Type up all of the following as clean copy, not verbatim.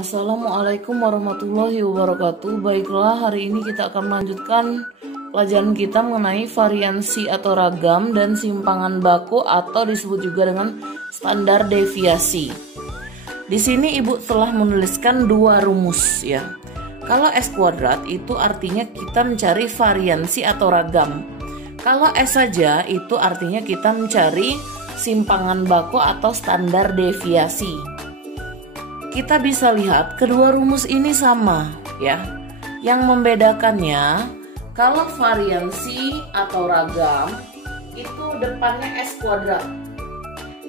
Assalamualaikum warahmatullahi wabarakatuh. Baiklah, hari ini kita akan melanjutkan pelajaran kita mengenai variansi atau ragam dan simpangan baku atau disebut juga dengan standar deviasi. Di sini Ibu telah menuliskan dua rumus ya. Kalau S kuadrat itu artinya kita mencari variansi atau ragam. Kalau S saja itu artinya kita mencari simpangan baku atau standar deviasi. Kita bisa lihat kedua rumus ini sama ya. Yang membedakannya kalau variansi atau ragam itu depannya S kuadrat.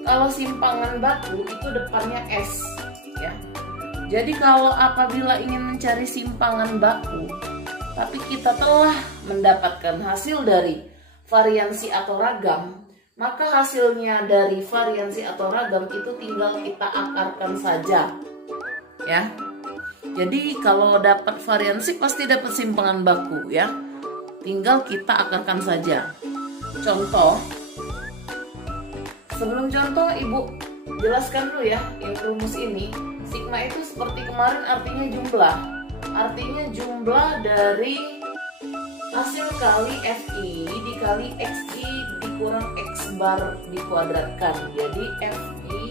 Kalau simpangan baku itu depannya S ya. Jadi kalau apabila ingin mencari simpangan baku tapi kita telah mendapatkan hasil dari variansi atau ragam, maka hasilnya dari variansi atau ragam itu tinggal kita akarkan saja ya. Jadi kalau dapat variansi pasti dapat simpangan baku ya. Tinggal kita akarkan saja. Contoh. Sebelum contoh Ibu jelaskan dulu ya yang rumus ini. Sigma itu seperti kemarin artinya jumlah. Artinya jumlah dari hasil kali Fi dikali Xi dikurang X bar dikuadratkan. Jadi Fi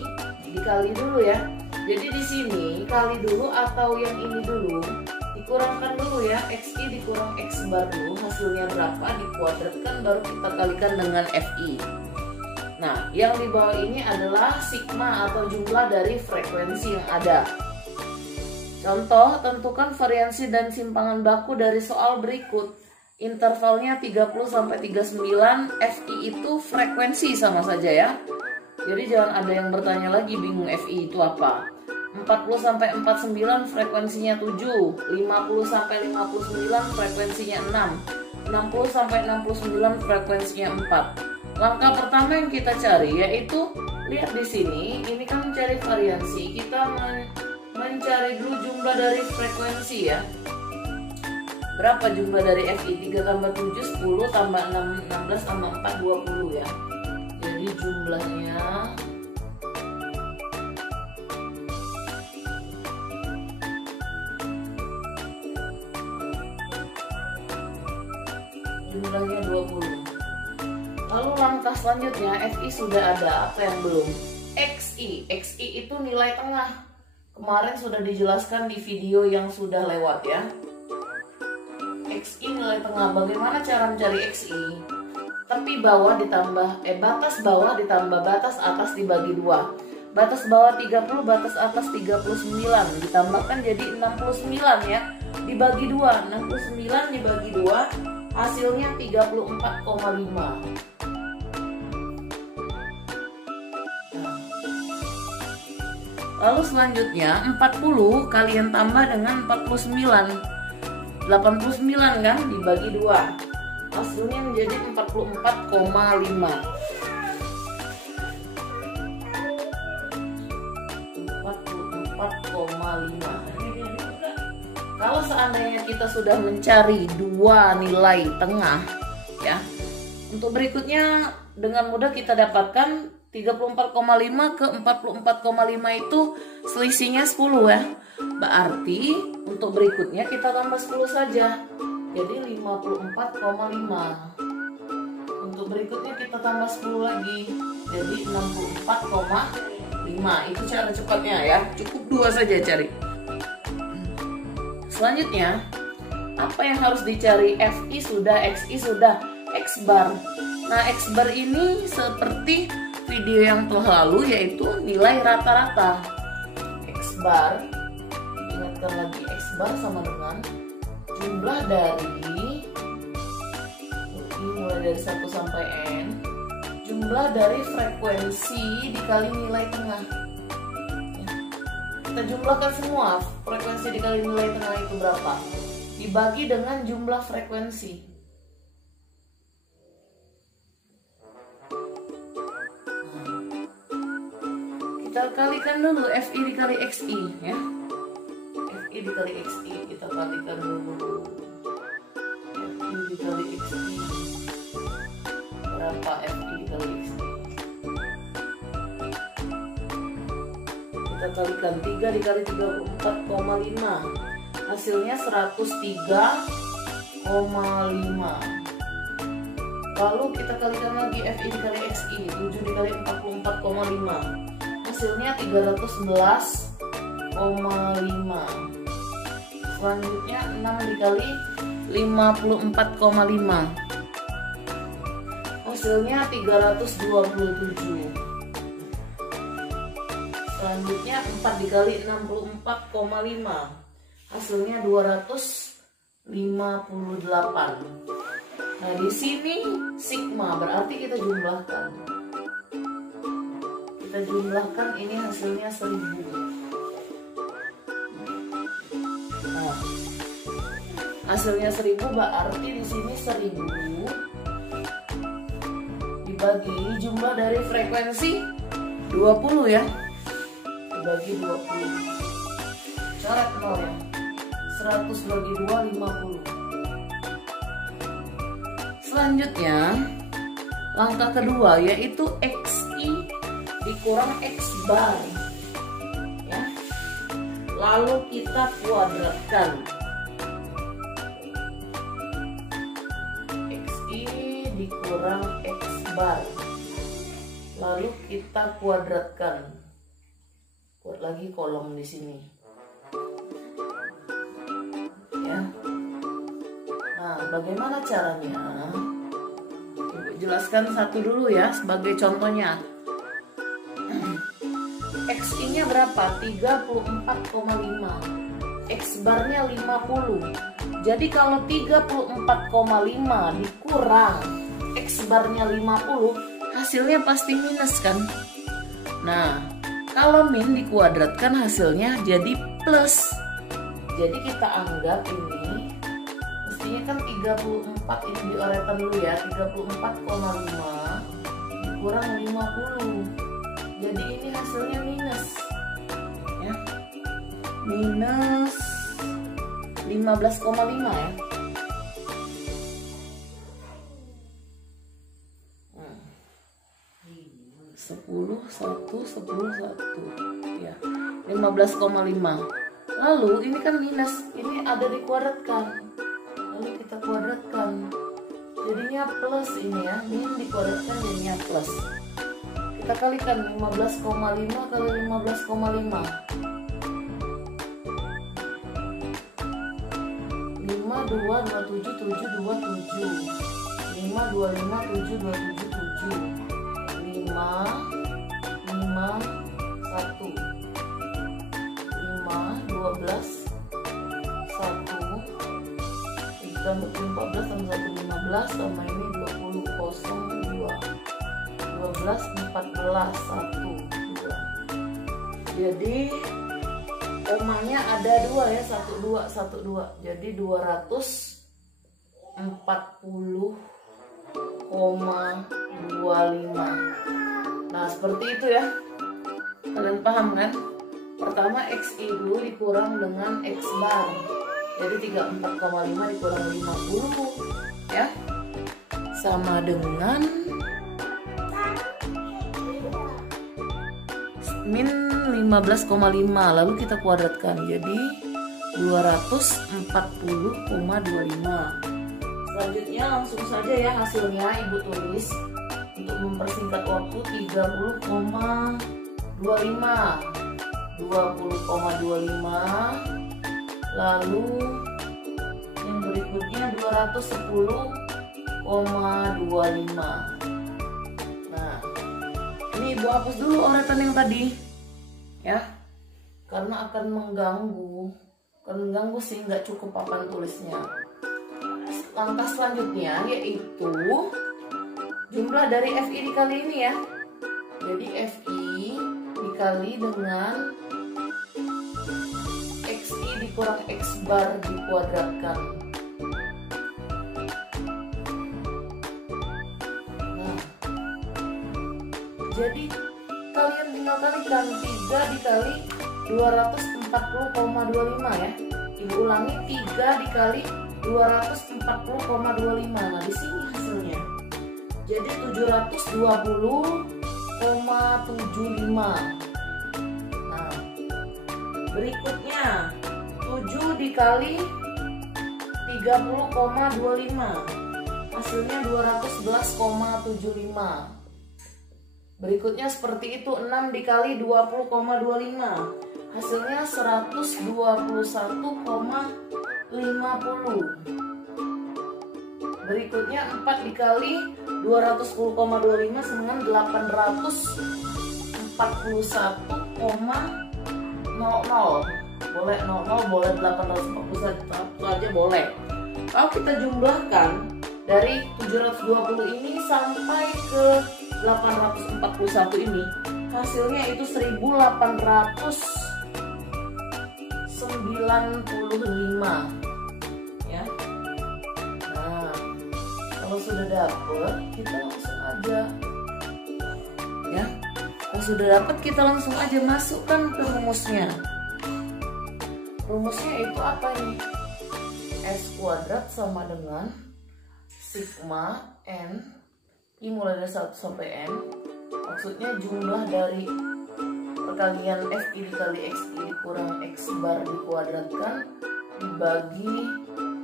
dikali dulu ya. Jadi di sini kali dulu atau yang ini dulu dikurangkan dulu ya, Xi dikurang X bar dulu, hasilnya berapa dikuadratkan baru kita kalikan dengan Fi. Nah, yang di bawah ini adalah sigma atau jumlah dari frekuensi yang ada. Contoh, tentukan variansi dan simpangan baku dari soal berikut. Intervalnya 30 sampai 39, Fi itu frekuensi sama saja ya. Jadi jangan ada yang bertanya lagi bingung Fi itu apa. 40 sampai 49 frekuensinya 7, 50 sampai 59 frekuensinya 6, 60 sampai 69 frekuensinya 4. Langkah pertama yang kita cari yaitu lihat di sini, ini kan mencari variansi, kita mencari dulu jumlah dari frekuensi ya. Berapa jumlah dari Fi? 3 tambah 7 10 tambah 6 16 tambah 4 20 ya. Jadi jumlahnya jumlahnya 20. Lalu langkah selanjutnya Fi sudah ada, apa yang belum? Xi itu nilai tengah. Kemarin sudah dijelaskan di video yang sudah lewat ya. Xi nilai tengah. Bagaimana cara mencari Xi? Tepi bawah ditambah batas bawah ditambah batas atas dibagi 2. Batas bawah 30, batas atas 39 ditambahkan jadi 69 ya. Dibagi 2, 69 dibagi 2 hasilnya 34,5. Lalu selanjutnya 40 kalian tambah dengan 49. 89 kan dibagi 2. Hasilnya menjadi 44,5. 44,5. Kalau seandainya kita sudah mencari dua nilai tengah ya, untuk berikutnya dengan mudah kita dapatkan 34,5 ke 44,5 itu selisihnya 10 ya. Berarti untuk berikutnya kita tambah 10 saja. Jadi 54,5. Untuk berikutnya kita tambah 10 lagi. Jadi 64,5. Itu cara cepatnya ya. Cukup 2 saja cari. Selanjutnya, apa yang harus dicari? Fi sudah, Xi sudah, X bar. Nah, X bar ini seperti video yang telah lalu yaitu nilai rata-rata. X bar, ingatkan lagi X bar sama dengan jumlah dari mulai dari 1 sampai N, jumlah dari frekuensi dikali nilai tengah. Kita jumlahkan semua, frekuensi dikali nilai tengah itu berapa? Dibagi dengan jumlah frekuensi. Kita kalikan dulu Fi dikali Xi ya. Fi dikali Xi kita kalikan dulu. Fi dikali Xi berapa? Fi dikali Xi kita kalikan 3 dikali 34,5, hasilnya 103,5. Lalu kita kalikan lagi FI dikali XI, 7 dikali 44,5, hasilnya 311,5. Selanjutnya 6 dikali 54,5, hasilnya 327. Selanjutnya 4 dikali 64,5, hasilnya 258. Nah, di sini sigma berarti kita jumlahkan. Kita jumlahkan, ini hasilnya 1000. Nah, hasilnya 1000 berarti di sini 1000 dibagi jumlah dari frekuensi 20 ya. Dibagi 20. Coret 0 ya. 100 bagi 2 50. Selanjutnya langkah kedua yaitu XI dikurang X bar ya. Lalu kita kuadratkan. XI dikurang X bar, lalu kita kuadratkan. Buat lagi kolom di sini ya. Nah, bagaimana caranya? Ibu jelaskan satu dulu ya sebagai contohnya. XI-nya berapa? 34,5. X bar-nya 50. Jadi kalau 34,5 dikurang X bar-nya 50, hasilnya pasti minus kan? Nah, kalau min dikuadratkan hasilnya jadi plus. Jadi kita anggap ini mestinya kan 34, ini dioretan dulu ya, 34,5 dikurang 50. Jadi ini hasilnya minus ya. Minus 15,5 ya. 10, 1, 10, 1 ya, 15,5. Lalu ini kan minus, ini ada dikuadratkan, lalu kita kuadratkan jadinya plus. Ini ya, min dikuadratkan jadinya plus. Kita kalikan 15,5 kali 15,5, 5, 2, 27, 7, 27, 5, 25, 7, 27, 7, 5, 1, 5, 12, 1, 3, 14, tambah 1, 15, tambah ini 20, 0, 2, 12, 14, 1, 2. Jadi komanya ada 2 ya, 1, 2, 1, 2. Jadi 240,25. Nah, seperti itu ya. Kalian paham kan? Pertama XI dulu dikurang dengan X bar. Jadi 34,5 dikurang 50 ya. Sama dengan min 15,5, lalu kita kuadratkan jadi 240,25. Selanjutnya langsung saja ya hasilnya Ibu tulis. Untuk mempersingkat waktu 30,25, 20,25, lalu yang berikutnya 210,25. Nah, ini Ibu hapus dulu oretan yang tadi ya, karena akan mengganggu sih, nggak cukup papan tulisnya. Langkah selanjutnya yaitu jumlah dari FI dikali ini ya. Jadi FI dikali dengan XI dikurang X bar dikuadratkan. Nah, jadi kalian tinggal kalikan 3 dikali 240,25 ya. Ibu ulangi, 3 dikali 240,25. Nah, di sini hasilnya jadi 720,75. Nah, Berikutnya 7 dikali 30,25 hasilnya 211,75. Berikutnya seperti itu, 6 dikali 20,25 hasilnya 121,50. Berikutnya 4 dikali 210,25 dengan 841,00. Boleh 00, boleh 841 aja boleh. Kalau kita jumlahkan dari 720 ini sampai ke 841 ini, hasilnya itu 1895 ya. Nah, kalau sudah dapet kita langsung aja ya. Kalau sudah dapat kita langsung aja masukkan ke rumusnya. Rumusnya itu apa ini? S kuadrat sama dengan sigma N I mulai dari 1 sampai N. Maksudnya jumlah dari perkalian FI dikali XI dikurang X bar dikuadratkan dibagi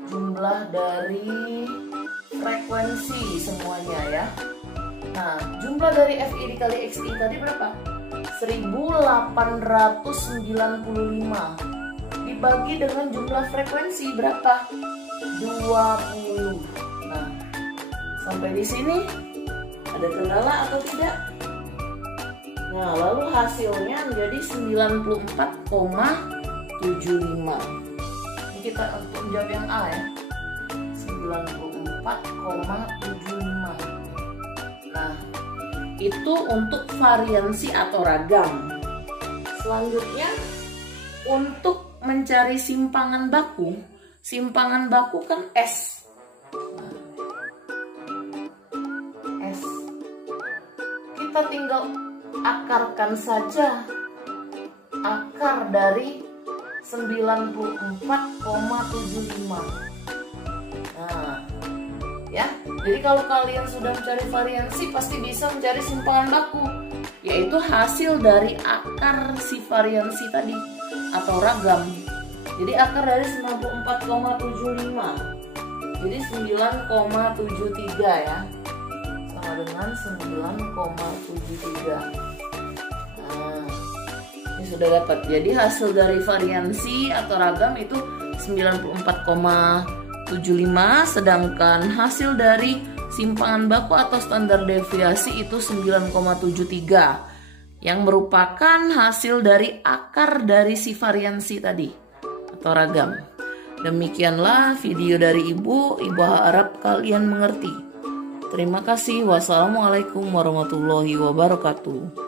jumlah dari frekuensi semuanya ya. Nah, jumlah dari FI dikali XI tadi berapa? 1895 dibagi dengan jumlah frekuensi berapa? 20. Nah, sampai di sini ada kendala atau tidak? Nah, lalu hasilnya menjadi 94,75. Ini kita untuk menjawab yang A ya. 94,75. Nah, itu untuk variansi atau ragam. Selanjutnya untuk mencari simpangan baku. Simpangan baku kan S. Nah, S. Kita tinggal akarkan saja akar dari 94,75. Nah, ya. Jadi kalau kalian sudah mencari variansi pasti bisa mencari simpangan baku, yaitu hasil dari akar si variansi tadi atau ragam. Jadi akar dari 94,75. Jadi 9,73 ya. Sama dengan 9,73. Nah, ini sudah dapat. Jadi hasil dari variansi atau ragam itu 94,75, sedangkan hasil dari simpangan baku atau standar deviasi itu 9,73 yang merupakan hasil dari akar dari si variansi tadi atau ragam. Demikianlah video dari Ibu harap kalian mengerti. Terima kasih. Wassalamualaikum warahmatullahi wabarakatuh.